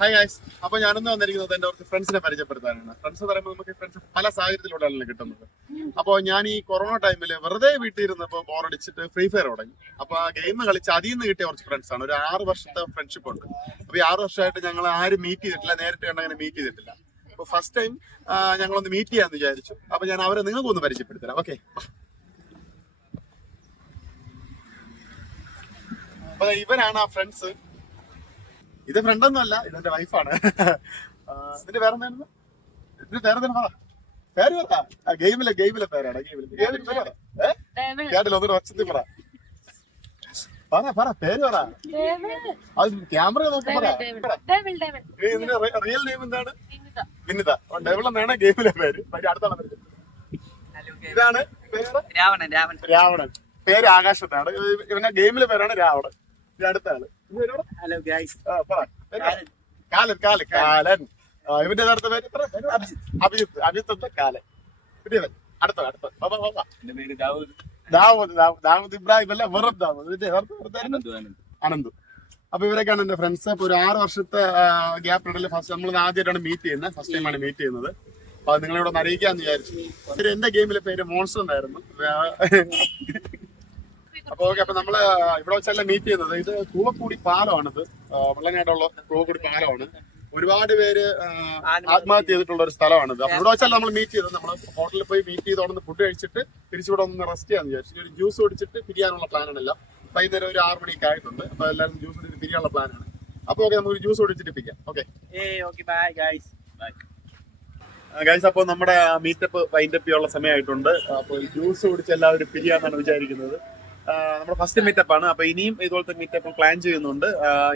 Hi guys. അപ്പൊ ഞാനൊന്ന് വന്നിരിക്കുന്നത് എന്റെ കുറച്ച് ഫ്രണ്ട്സിനെ പരിചയപ്പെടുത്താനാണ്. ഫ്രണ്ട്സ് പറയുമ്പോൾ നമുക്ക് ഫ്രണ്ട്സ് പല സാഹചര്യത്തിലൂടെയാണ് കിട്ടുന്നത്. അപ്പോൾ ഞാൻ ഈ കൊറോണ ടൈമിൽ വെറുതെ വീട്ടിൽ ഇരുന്നപ്പോൾ ബോറടിച്ചിട്ട് ഫ്രീ ഫയർ തുടങ്ങി. അപ്പൊ ആ ഗെയിം കളിച്ച് അതിൽ നിന്ന് കിട്ടിയ കുറച്ച് ഫ്രണ്ട്സ് ആണ്. ഒരു 6 വർഷത്തെ ഫ്രണ്ട്ഷിപ്പ് ഉണ്ട്. അപ്പൊ ഈ 6 വർഷമായിട്ട് ഞങ്ങൾ ആരും മീറ്റ് ചെയ്തിട്ടില്ല, നേരിട്ട് കണ്ട് അങ്ങനെ മീറ്റ് ചെയ്തിട്ടില്ല. അപ്പൊ ഫസ്റ്റ് ടൈം ഞങ്ങളൊന്ന് മീറ്റ് ചെയ്യാന്ന് വിചാരിച്ചു. അപ്പൊ ഞാൻ അവരെ നിങ്ങൾക്കൊന്ന് പരിചയപ്പെടുത്തരാം. ഓക്കെ, അപ്പൊ ഇവരാണ് ആ ഫ്രണ്ട്സ്. ഇത് ഫ്രണ്ടൊന്നും അല്ല, ഇതെന്റെ വൈഫാണ്. ഇതിന്റെ പേരെന്തായിരുന്നു? ഇതിന്റെ പേരെന്താണ്? പേര് പറ. ഗെയിമിലെ പേരാണ്. കേട്ടില്ല, ഒന്നൊരു വച്ചത്തിൽ പറ. പേര് പറ. അത് ക്യാമറ നോക്കി പറ. ഇതിന്റെ റിയൽ നെയിം എന്താണ്? വിനിത. ഡെവിൾ എന്നാണ് ഗെയിമിലെ പേര്. അടുത്താണ് പേര്. ഇതാണ് പേര് രാവണൻ. പേര് ആകാശ് എന്നാണ്. ഇവന്റെ ഗെയിമിലെ പേരാണ് രാവണൻ. അടുത്ത ആള് കാലൻ. ഇവന്റെ അടുത്ത പേര് അഭിജിത്ത് എന്താ കാലൻ. അടുത്ത ദാവൂദ് ഇബ്രാഹിം അല്ല, വെറും ദാവൂദ് അനന്ത്. അപ്പൊ ഇവരൊക്കെയാണ് എന്റെ ഫ്രണ്ട്സ്. അപ്പൊ ഒരു 6 വർഷത്തെ ഗ്യാപ്പ് ഇടയിൽ ഫസ്റ്റ് നമ്മൾ ആദ്യമായിട്ടാണ് മീറ്റ് ചെയ്യുന്നത്. ഫസ്റ്റ് ടൈമാണ് മീറ്റ് ചെയ്യുന്നത്. അപ്പൊ നിങ്ങളിവിടെ ഒന്ന് അറിയിക്കാന്ന് വിചാരിച്ചു. എന്റെ ഗെയിമിലെ പേര് മോൺസ്റ്റർ എന്നായിരുന്നു. അപ്പൊ ഓക്കെ, അപ്പൊ നമ്മള് ഇവിടെ വെച്ചല്ല മീറ്റ് ചെയ്യുന്നത്. ഇത് കൂവക്കൂടി പാലമാണിത്. വെള്ളനാടുള്ള കൂവക്കൂടി പാലമാണ്. ഒരുപാട് പേര് ആത്മഹത്യ ചെയ്തിട്ടുള്ള ഒരു സ്ഥലമാണിത്. അപ്പൊ ഇവിടെ വെച്ചല്ല നമ്മൾ മീറ്റ് ചെയ്തത്. നമ്മൾ ഹോട്ടലിൽ പോയി മീറ്റ് ചെയ്തോണ്ട് ഫുഡ് കഴിച്ചിട്ട് തിരിച്ചിവിടെ ഒന്ന് റെസ്റ്റ് ചെയ്യാന്ന് വിചാരിച്ചു. ഒരു ജ്യൂസ് കുടിച്ചിട്ട് പിരിയാനുള്ള പ്ലാനാണല്ല. വൈകുന്നേരം ഒരു 6 മണിയൊക്കെ ആയിട്ടുണ്ട്. അപ്പൊ എല്ലാവരും ജ്യൂസ് കുടിച്ചിട്ട് പിരിയാനുള്ള പ്ലാനാണ്. അപ്പൊ ഓക്കെ, നമുക്ക് ജ്യൂസ് കുടിച്ചിട്ട് പിരിക്കാം. ഓക്കെ ഗൈസ്, അപ്പോൾ നമ്മുടെ മീറ്റപ്പ് വൈൻഡപ്പ് ചെയ്യാനുള്ള സമയമായിട്ടുണ്ട്. അപ്പോൾ ജ്യൂസ് കുടിച്ച് എല്ലാവരും പിരിയാന്നാണ് വിചാരിക്കുന്നത്. നമ്മുടെ ഫസ്റ്റ് മീറ്റപ്പ് ആണ്. അപ്പൊ ഇനിയും ഇതുപോലത്തെ മീറ്റപ്പ് പ്ലാൻ ചെയ്യുന്നുണ്ട്.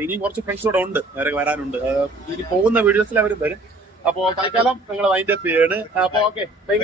ഇനിയും കുറച്ച് ഫ്രണ്ട്സ് കൂടെ ഉണ്ട്, വേറെ വരാനുണ്ട്. ഇനി പോകുന്ന വീഡിയോസിൽ അവർ വരും. അപ്പോൾ തൽക്കാലം ഞങ്ങൾ വൈൻഡപ്പ് ചെയ്യാണ്. അപ്പൊ ഓക്കെ, ബൈ.